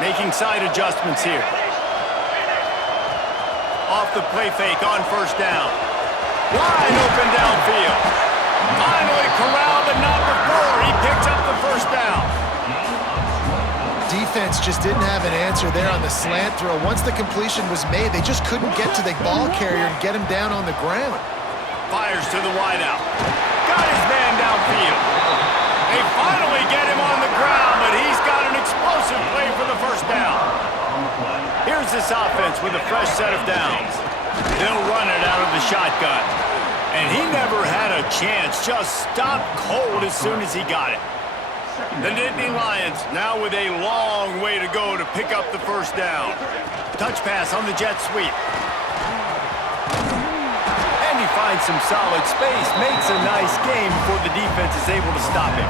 Making side adjustments here. Off the play fake on first down. Wide open downfield. Finally corralled, but not before. He picks up the first down. Defense just didn't have an answer there on the slant throw. Once the completion was made, they just couldn't get to the ball carrier and get him down on the ground. Fires to the wideout. Got his man downfield. They finally get him on the ground, but he's got an explosive play for the first down. Here's this offense with a fresh set of downs. They'll run it out of the shotgun. And he never had a chance, just stopped cold as soon as he got it. The Nittany Lions now with a long way to go to pick up the first down. Touch pass on the jet sweep. And he finds some solid space, makes a nice game before the defense is able to stop him.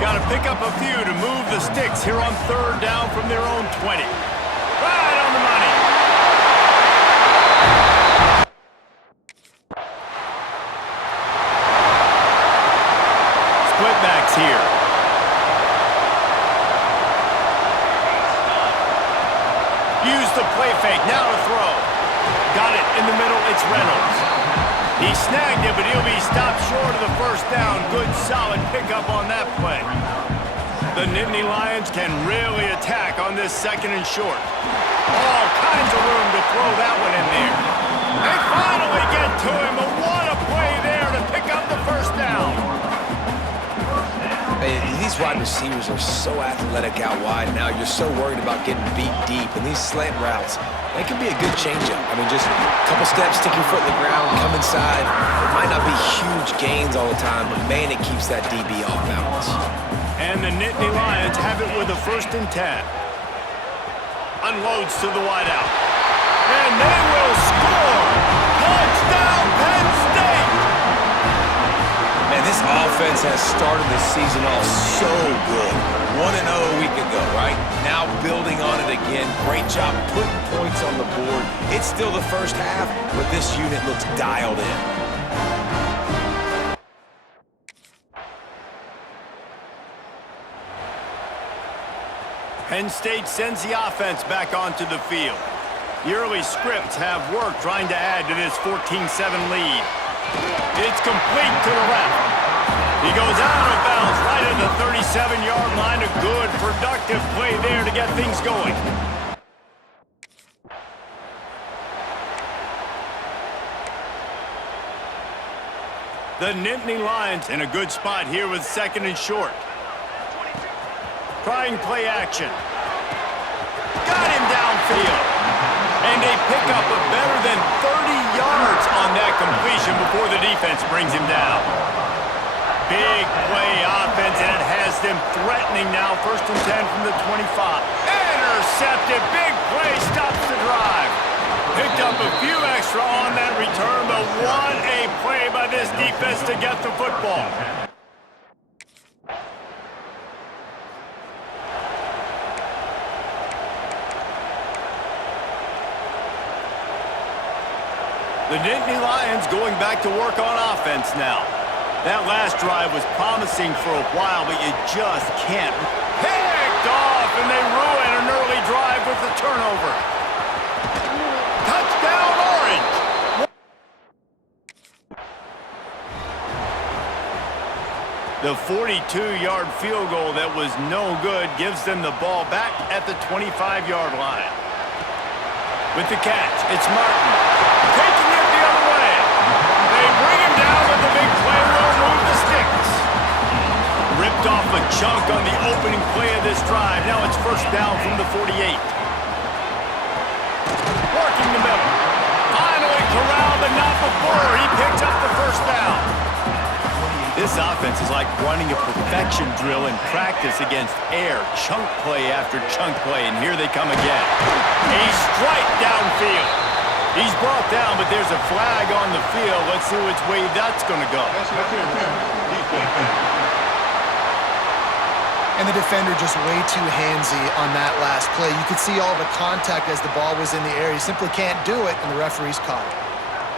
Got to pick up a few to move the sticks here on third down from their own 20. Right on the money. Split backs here. Use the play fake, now to throw. Got it in the middle, it's Reynolds. He snagged it, but he'll be stopped short of the first down. Good, solid pickup on that play. The Nittany Lions can really attack on this second and short. All kinds of room to throw that one in there. They finally get to him, but what a play there to pick up the first down. These wide receivers are so athletic out wide now. You're so worried about getting beat deep. And these slant routes, they can be a good changeup. I mean, just a couple steps, stick your foot in the ground, come inside. It might not be huge gains all the time, but man, it keeps that DB off balance. And the Nittany Lions have it with a 1st and 10. Unloads to the wideout. And they will score! Touchdown, Penn State! Man, this offense has started the season off so good. 1-0 a week ago, right? Now building on it again. Great job putting points on the board. It's still the first half, but this unit looks dialed in. Penn State sends the offense back onto the field. The early scripts have worked trying to add to this 14-7 lead. It's complete to the left. He goes out of bounds right at the 37-yard line. A good, productive play there to get things going. The Nittany Lions in a good spot here with 2nd and short. Trying play action. Got him downfield. And they pick up a better than 30 yards on that completion before the defense brings him down. Big play offense, and it has them threatening now. 1st and 10 from the 25. Intercepted. Big play stops the drive. Picked up a few extra on that return, but what a play by this defense to get the football. The Nittany Lions going back to work on offense now. That last drive was promising for a while, but you just can't. Picked off, and they ruin an early drive with the turnover. Touchdown, Orange! The 42-yard field goal that was no good gives them the ball back at the 25-yard line. With the catch, it's Martin. Taking it the other way. They bring him down, but the big play will move the sticks. Ripped off a chunk on the opening play of this drive. Now it's 1st down from the 48. Working the middle. Finally corralled, but not before. He picks up the 1st down. This offense is like running a perfection drill in practice against air. Chunk play after chunk play, and here they come again. A strike downfield. He's brought down, but there's a flag on the field. Let's see which way that's going to go. And the defender just way too handsy on that last play. You could see all the contact as the ball was in the air. He simply can't do it, and the referee's caught it.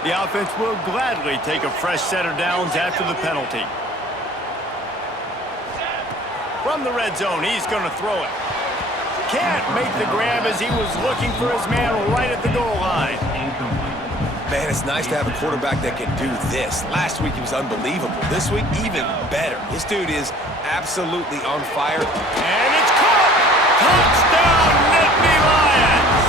The offense will gladly take a fresh set of downs after the penalty. From the red zone, he's going to throw it. can't make the grab as he was looking for his man right at the goal line. Man, it's nice to have a quarterback that can do this. Last week he was unbelievable. This week, even better. This dude is absolutely on fire. And it's caught! Touchdown, Nittany Lions!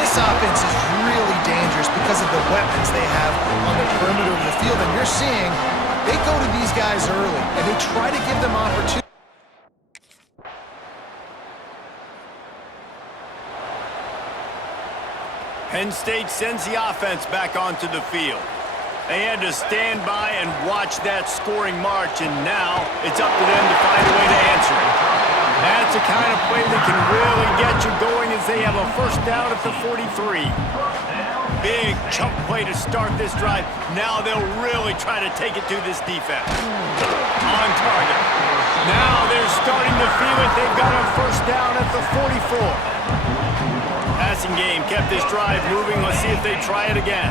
This offense is really dangerous because of the weapons they have on the perimeter of the field. And you're seeing they go to these guys early, and they try to give them opportunity. Penn State sends the offense back onto the field. They had to stand by and watch that scoring march, and now it's up to them to find a way to answer it. That's the kind of play that can really get you going as they have a first down at the 43. Big chunk play to start this drive. Now they'll really try to take it to this defense. On target. Now they're starting to feel it. They've got a first down at the 44. Passing game kept this drive moving. Let's see if they try it again.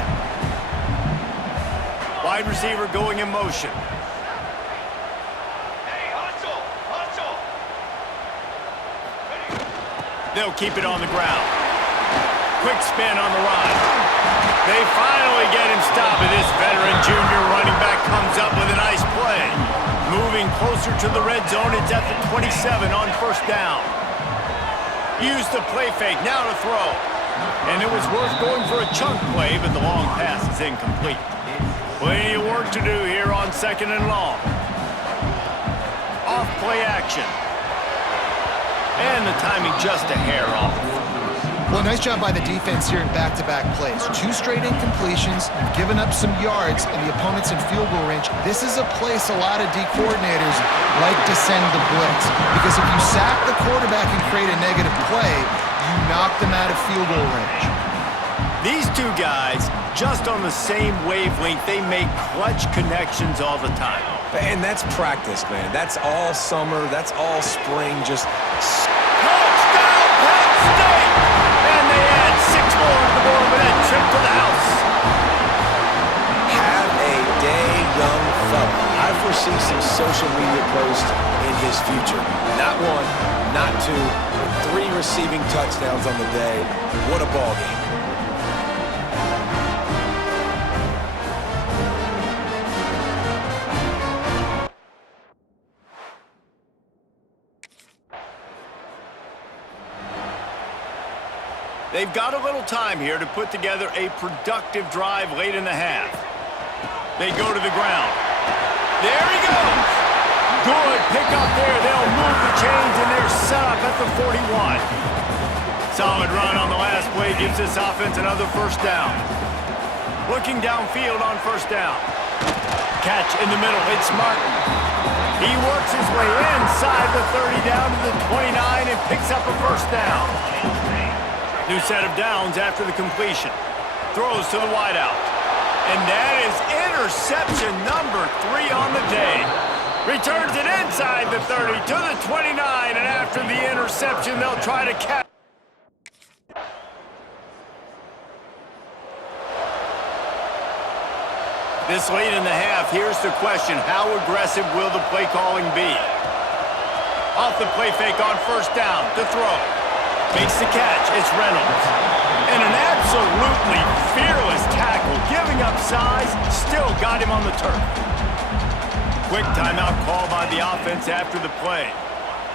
Wide receiver going in motion. They'll keep it on the ground. Quick spin on the run. They finally get him stopped, and this veteran junior running back comes up with a nice play. Moving closer to the red zone, it's at the 27 on first down. Use the play fake, now to throw. And it was worth going for a chunk play, but the long pass is incomplete. Plenty of work to do here on second and long. Off play action. And the timing just a hair off. Well, nice job by the defense here in back-to-back plays. 2 straight incompletions, you've given up some yards, and the opponent's in field goal range. This is a place a lot of D coordinators like to send the blitz, because if you sack the quarterback and create a negative play, you knock them out of field goal range. These two guys, just on the same wavelength, they make clutch connections all the time. And that's practice, man. That's all summer. That's all spring. Just Touchdown, Penn State! And they add 6 more to the board with that trip to the house. have a day, young fella. I foresee some social media posts in his future. Not 1, not 2, but 3 receiving touchdowns on the day. What a ball game. They've got a little time here to put together a productive drive late in the half. They go to the ground. There he goes. Good pick up there. They'll move the chains, and they're set up at the 41. Solid run on the last play gives this offense another first down. Looking downfield on first down. Catch in the middle. It's Martin. He works his way inside the 30 down to the 29 and picks up a first down. New set of downs after the completion. Throws to the wideout. And that is interception number 3 on the day. Returns it inside the 30 to the 29, and after the interception, they'll try to catch. This late in the half, here's the question. How aggressive will the play calling be? Off the play fake on first down to throw. Makes the catch. It's Reynolds. And an absolutely fearless tackle, giving up size, still got him on the turf. Quick timeout call by the offense after the play.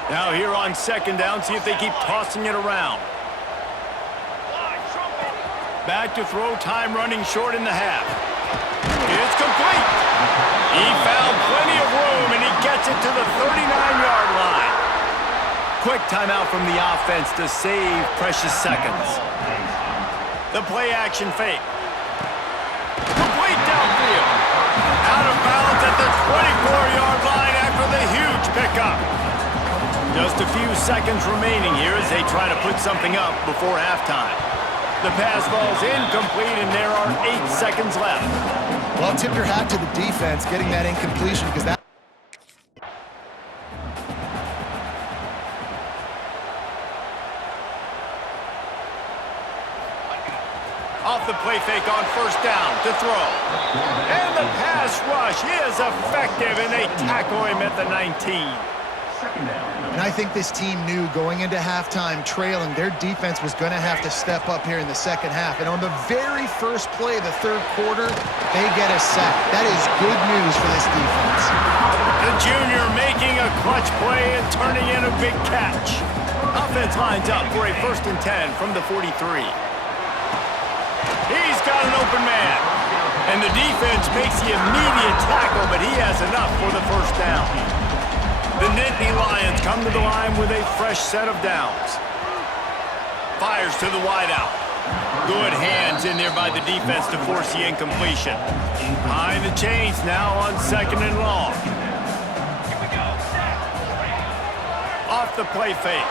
Now here on second down, see if they keep tossing it around. Back to throw, time running short in the half. It's complete. He found plenty of room, and he gets it to the 39-yard line. Quick timeout from the offense to save precious seconds. The play action fake. Complete downfield. Out of bounds at the 24-yard line after the huge pickup. Just a few seconds remaining here as they try to put something up before halftime. The pass falls incomplete, and there are 8 seconds left. Well, tip your hat to the defense getting that incompletion, because that off the play fake on first down to throw. And the pass rush is effective, and they tackle him at the 19. And I think this team knew going into halftime trailing, their defense was going to have to step up here in the second half. And on the very first play of the third quarter, they get a sack. That is good news for this defense. The junior making a clutch play and turning in a big catch. Offense lines up for a 1st and 10 from the 43. He's got an open man. And the defense makes the immediate tackle, but he has enough for the first down. The Nittany Lions come to the line with a fresh set of downs. Fires to the wideout. Good hands in there by the defense to force the incompletion. Behind the chains now on 2nd and long. Off the play fake.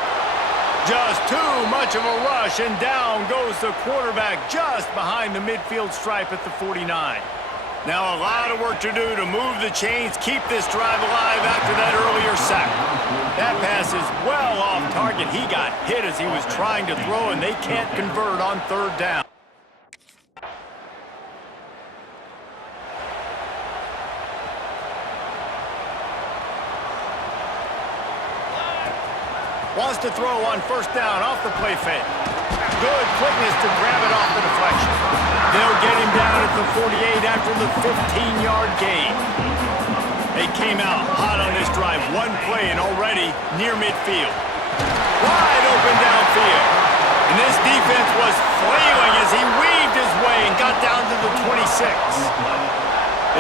Just too much of a rush, and down goes the quarterback just behind the midfield stripe at the 49. Now a lot of work to do to move the chains, keep this drive alive after that earlier sack. That pass is well off target. He got hit as he was trying to throw, and they can't convert on 3rd down. Wants to throw on 1st down off the play fake. Good quickness to grab it off the deflection. They'll get him down at the 48 after the 15-yard gain. They came out hot on this drive. One play and already near midfield. Wide open downfield. And this defense was flailing as he weaved his way and got down to the 26.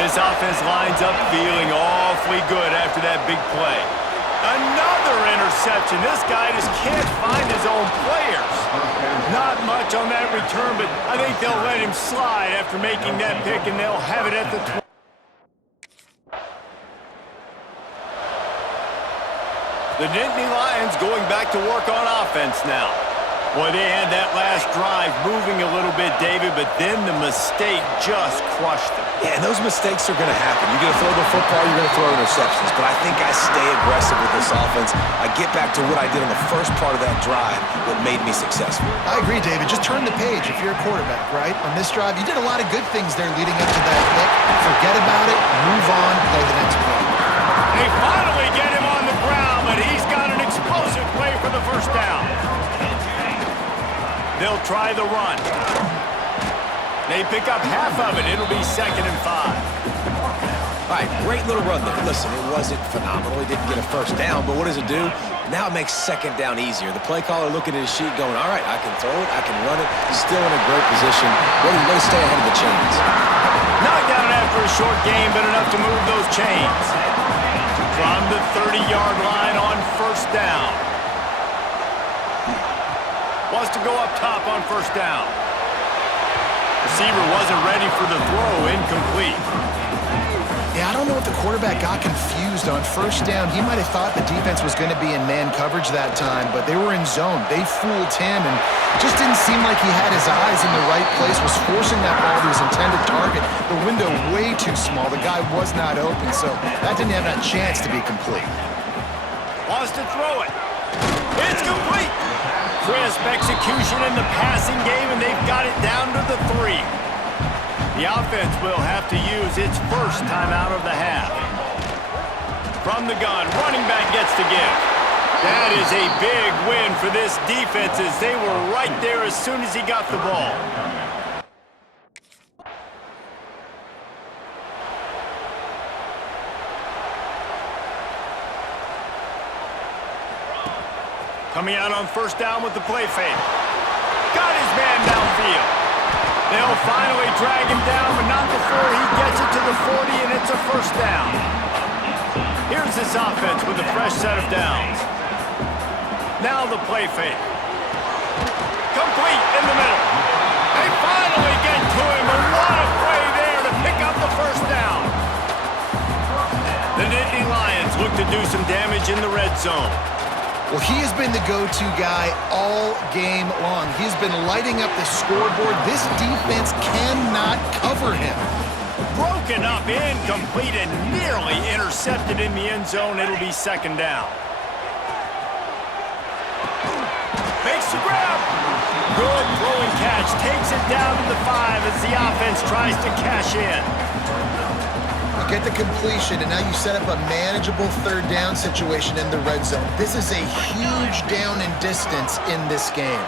This offense lines up feeling awfully good after that big play. Another interception. This guy just can't find his own players. Not much on that return, but I think they'll let him slide after making that pick, and they'll have it at the 20. The Nittany Lions going back to work on offense now. Boy, they had that last drive moving a little bit, David, but then the mistake just crushed them. Yeah, and those mistakes are going to happen. You're going to throw the football, you're going to throw interceptions. But I think I stay aggressive with this offense. I get back to what I did on the first part of that drive that made me successful. I agree, David. Just turn the page if you're a quarterback, right? On this drive, you did a lot of good things there leading up to that pick. Forget about it, move on, play the next play. They finally get him on the ground, but he's got an explosive play for the 1st down. They'll try the run. They pick up half of it. It'll be 2nd and 5. All right, great little run there. Listen, it wasn't phenomenal. He didn't get a 1st down, but what does it do? Now it makes 2nd down easier. The play caller looking at his sheet going, all right, I can throw it, I can run it. Still in a great position. Ready to stay ahead of the chains. Knocked down after a short game, but enough to move those chains. From the 30-yard line on 1st down. Wants to go up top on 1st down. Receiver wasn't ready for the throw, incomplete. Yeah, I don't know if the quarterback got confused on 1st down. He might have thought the defense was going to be in man coverage that time, but they were in zone. They fooled him and just didn't seem like he had his eyes in the right place, was forcing that ball to his intended target. The window way too small. The guy was not open, so that didn't have that chance to be complete. Wants to throw it. It's complete. Crisp execution in the passing game, and they've got it down to the 3. The offense will have to use its 1st timeout of the half. From the gun, running back gets to give. That is a big win for this defense as they were right there as soon as he got the ball. Coming out on 1st down with the play fake. Got his man downfield. They'll finally drag him down, but not before he gets it to the 40, and it's a 1st down. Here's this offense with a fresh set of downs. Now the play fake. Complete in the middle. They finally get to him, and what a play there to pick up the 1st down. The Nittany Lions look to do some damage in the red zone. Well, he has been the go-to guy all game long. He's been lighting up the scoreboard. This defense cannot cover him. Broken up, incomplete, and nearly intercepted in the end zone. It'll be 2nd down. Makes the grab. Good throwing catch. Takes it down to the 5 as the offense tries to cash in. get the completion, and now you set up a manageable third down situation in the red zone. This is a huge down in distance in this game.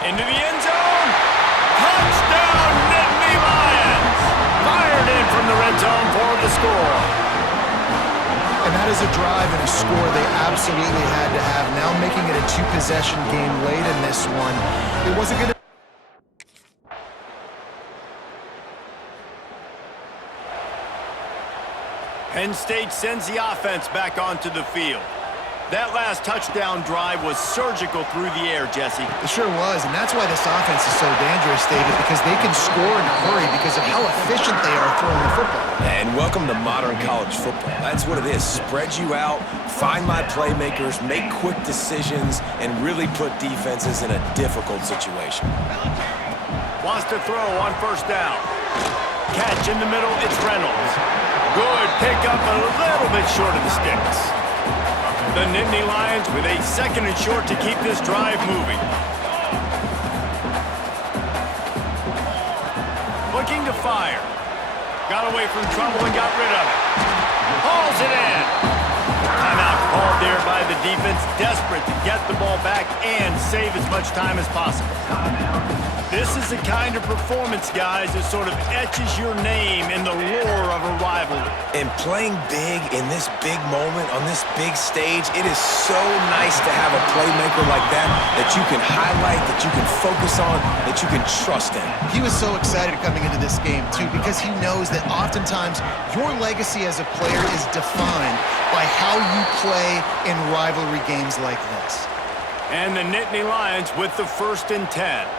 Into the end zone. Touchdown, Nittany Lions. Fired in from the red zone for the score. And that is a drive and a score they absolutely had to have. Now making it a two-possession game late in this one. It wasn't going to... Penn State sends the offense back onto the field. That last touchdown drive was surgical through the air, Jesse. It sure was, and that's why this offense is so dangerous, David, because they can score in a hurry because of how efficient they are throwing the football. And welcome to modern college football. That's what it is. Spread you out, find my playmakers, make quick decisions, and really put defenses in a difficult situation. Wants to throw on first down. Catch in the middle, it's Reynolds. Good pickup, a little bit short of the sticks. The Nittany Lions with a second and short to keep this drive moving. Looking to fire. Got away from trouble and got rid of it. Hauls it in. Timeout called there by the defense, desperate to get the ball back and save as much time as possible. This is the kind of performance, guys, that sort of etches your name in the lore of a rivalry. And playing big in this big moment, on this big stage, it is so nice to have a playmaker like that you can highlight, that you can focus on, that you can trust in. He was so excited coming into this game, too, because he knows that oftentimes your legacy as a player is defined by how you play in rivalry games like this. And the Nittany Lions with the 1st and 10.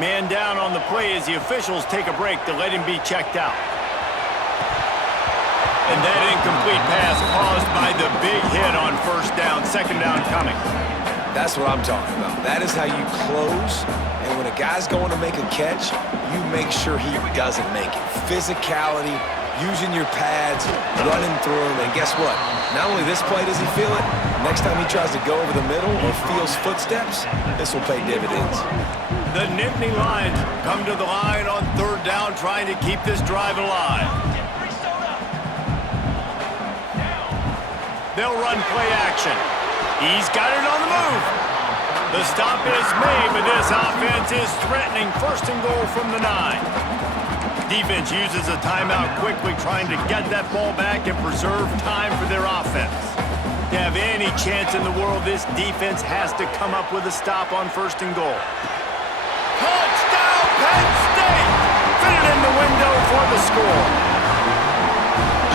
Man down on the play as the officials take a break to let him be checked out. And that incomplete pass caused by the big hit on first down, second down coming. That's what I'm talking about. That is how you close. And when a guy's going to make a catch, you make sure he doesn't make it. Physicality, using your pads, running through him. And guess what? Not only this play does he feel it, next time he tries to go over the middle or feels footsteps, this will pay dividends. The Nittany Lions come to the line on third down, trying to keep this drive alive. They'll run play action. He's got it on the move. The stop is made, but this offense is threatening 1st and goal from the 9. Defense uses a timeout quickly, trying to get that ball back and preserve time for their offense. To have any chance in the world, this defense has to come up with a stop on 1st and goal. Touchdown, Penn State! Fit it in the window for the score.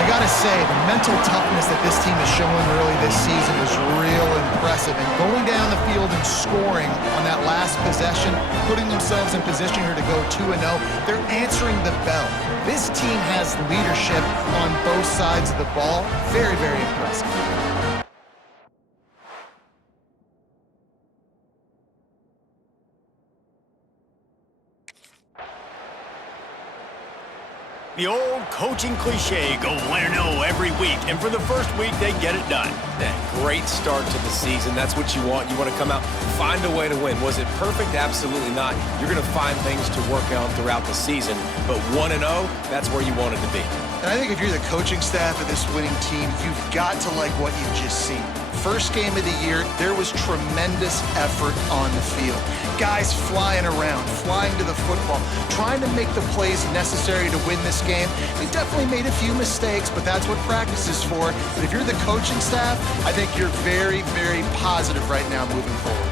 I gotta say, the mental toughness that this team is showing early this season is real impressive. And going down the field and scoring on that last possession, putting themselves in position here to go 2-0, they're answering the bell. This team has leadership on both sides of the ball. Very, very impressive. The old coaching cliche, go 1-0 every week, and for the first week, they get it done. That great start to the season. That's what you want. You want to come out, find a way to win. Was it perfect? Absolutely not. You're going to find things to work on throughout the season, but 1-0, that's where you want it to be. And I think if you're the coaching staff of this winning team, you've got to like what you've just seen. First game of the year, there was tremendous effort on the field. Guys flying around, flying to the football, trying to make the plays necessary to win this game. They definitely made a few mistakes, but that's what practice is for. But if you're the coaching staff, I think you're very, very positive right now moving forward.